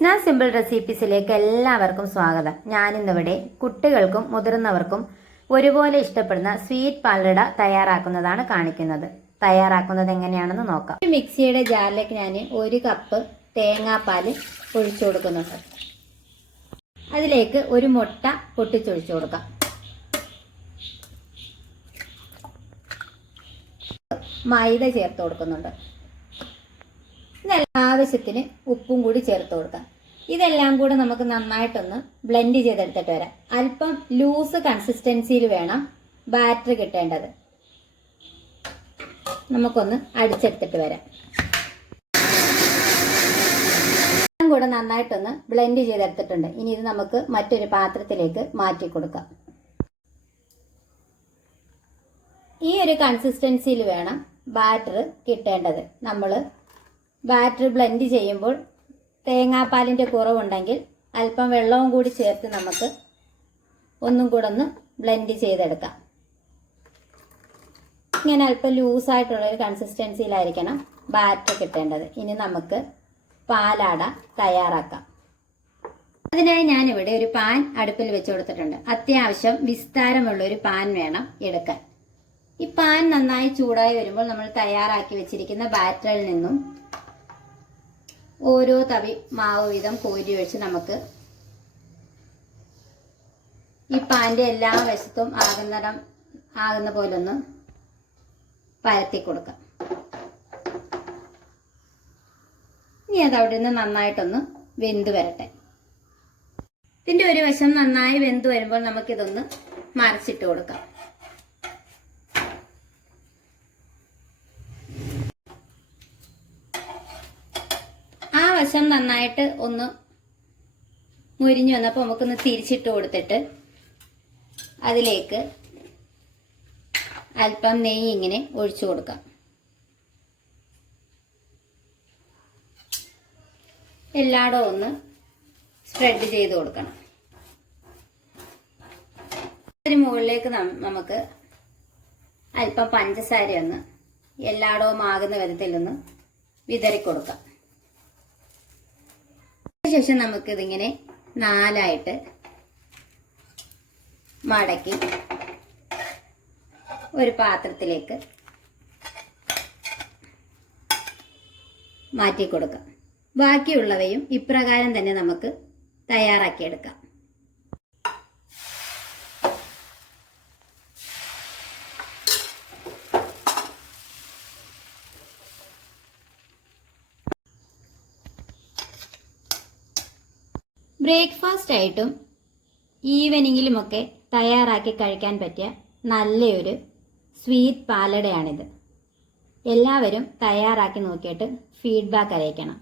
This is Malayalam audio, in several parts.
ഇസ്ന സിമ്പിൾ റെസിപ്പീസിലേക്ക് എല്ലാവർക്കും സ്വാഗതം. ഞാനിന്നിവിടെ കുട്ടികൾക്കും മുതിർന്നവർക്കും ഒരുപോലെ ഇഷ്ടപ്പെടുന്ന സ്വീറ്റ് പാലട തയ്യാറാക്കുന്നതാണ് കാണിക്കുന്നത്. തയ്യാറാക്കുന്നത് എങ്ങനെയാണെന്ന് നോക്കാം. മിക്സിയുടെ ജാറിലേക്ക് ഞാൻ 1 കപ്പ് തേങ്ങാപ്പാൽ ഒഴിച്ചു കൊടുക്കുന്നുണ്ട്. അതിലേക്ക് ഒരു മുട്ട പൊട്ടിച്ചൊഴിച്ചു കൊടുക്കാം. മൈദ ചേർത്ത് കൊടുക്കുന്നുണ്ട്. ആവശ്യത്തിന് ഉപ്പും കൂടി ചേർത്ത് കൊടുക്കാം. ഇതെല്ലാം കൂടെ നമുക്ക് നന്നായിട്ടൊന്ന് ബ്ലെൻഡ് ചെയ്തെടുത്തിട്ട് വരാം. അല്പം ലൂസ് കൺസിസ്റ്റൻസിയിൽ വേണം ബാറ്റർ കിട്ടേണ്ടത്. നമുക്കൊന്ന് അടിച്ചെടുത്തിട്ട് വരാം. എല്ലാം കൂടെ നന്നായിട്ടൊന്ന് ബ്ലെൻഡ് ചെയ്തെടുത്തിട്ടുണ്ട്. ഇനി ഇത് നമുക്ക് മറ്റൊരു പാത്രത്തിലേക്ക് മാറ്റി കൊടുക്കാം. ഈ ഒരു കൺസിസ്റ്റൻസിയിൽ വേണം ബാറ്റർ കിട്ടേണ്ടത്. നമ്മൾ ബാറ്റർ ബ്ലെൻഡ് ചെയ്യുമ്പോൾ തേങ്ങാപ്പാലിൻ്റെ കുറവുണ്ടെങ്കിൽ അല്പം വെള്ളവും കൂടി ചേർത്ത് നമുക്ക് ഒന്നും കൂടെ ഒന്ന് ബ്ലെൻഡ് ചെയ്തെടുക്കാം. ഇങ്ങനെ അല്പം ലൂസായിട്ടുള്ളൊരു കൺസിസ്റ്റൻസിയിലായിരിക്കണം ബാറ്റർ കിട്ടേണ്ടത്. ഇനി നമുക്ക് പാലാട തയ്യാറാക്കാം. അതിനായി ഞാനിവിടെ ഒരു പാൻ അടുപ്പിൽ വെച്ച് കൊടുത്തിട്ടുണ്ട്. അത്യാവശ്യം വിസ്താരമുള്ളൊരു പാൻ വേണം എടുക്കാൻ. ഈ പാൻ നന്നായി ചൂടായി വരുമ്പോൾ നമ്മൾ തയ്യാറാക്കി വെച്ചിരിക്കുന്ന ബാറ്ററിൽ നിന്നും ഓരോ തവി മാവ് വീതം കോരി ഒഴിച്ച് നമുക്ക് ഈ പാൻ്റെ എല്ലാ വശത്തും ആകുന്ന പോലൊന്ന് പരത്തി കൊടുക്കാം. ഇനി അത് അവിടെ നിന്ന് നന്നായിട്ടൊന്ന് വെന്ത് വരട്ടെ. ഇതിൻ്റെ ഒരു വശം നന്നായി വെന്ത് വരുമ്പോൾ നമുക്കിതൊന്ന് മറിച്ചിട്ട് കൊടുക്കാം. വശം നന്നായിട്ട് ഒന്ന് മുരിഞ്ഞു വന്നപ്പോൾ നമുക്കൊന്ന് തിരിച്ചിട്ട് കൊടുത്തിട്ട് അതിലേക്ക് അല്പം നെയ്യ് ഇങ്ങനെ ഒഴിച്ചു കൊടുക്കാം. എല്ലായിടവും ഒന്ന് സ്പ്രെഡ് ചെയ്ത് കൊടുക്കണം. അതിന് മുകളിലേക്ക് നമുക്ക് അല്പം പഞ്ചസാര ഒന്ന് എല്ലായിടവും ആകുന്ന വിധത്തിൽ ഒന്ന് വിതറി കൊടുക്കാം. ശേഷം നമുക്കിതിങ്ങനെ 4ആയിട്ട് മടക്കി ഒരു പാത്രത്തിലേക്ക് മാറ്റി കൊടുക്കാം. ബാക്കിയുള്ളവയും ഇപ്രകാരം തന്നെ നമുക്ക് തയ്യാറാക്കിയെടുക്കാം. ബ്രേക്ക്ഫാസ്റ്റ് ആയിട്ടും ഈവനിങ്ങിലുമൊക്കെ തയ്യാറാക്കി കഴിക്കാൻ പറ്റിയ നല്ലൊരു സ്വീറ്റ് പാലടയാണിത്. എല്ലാവരും തയ്യാറാക്കി നോക്കിയിട്ട് ഫീഡ്ബാക്ക് അറിയിക്കണം.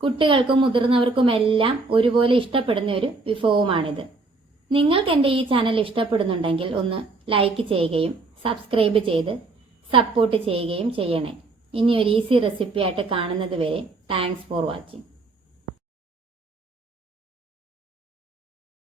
കുട്ടികൾക്കും മുതിർന്നവർക്കുമെല്ലാം ഒരുപോലെ ഇഷ്ടപ്പെടുന്ന ഒരു വിഭവമാണിത്. നിങ്ങൾക്ക് എൻ്റെ ഈ ചാനൽ ഇഷ്ടപ്പെടുന്നുണ്ടെങ്കിൽ ഒന്ന് ലൈക്ക് ചെയ്യുകയും സബ്സ്ക്രൈബ് ചെയ്ത് സപ്പോർട്ട് ചെയ്യുകയും ചെയ്യണേ. ഇനി ഒരു ഈസി റെസിപ്പി ആയിട്ട് കാണുന്നത് വരെ താങ്ക്സ് ഫോർ വാച്ചിങ്.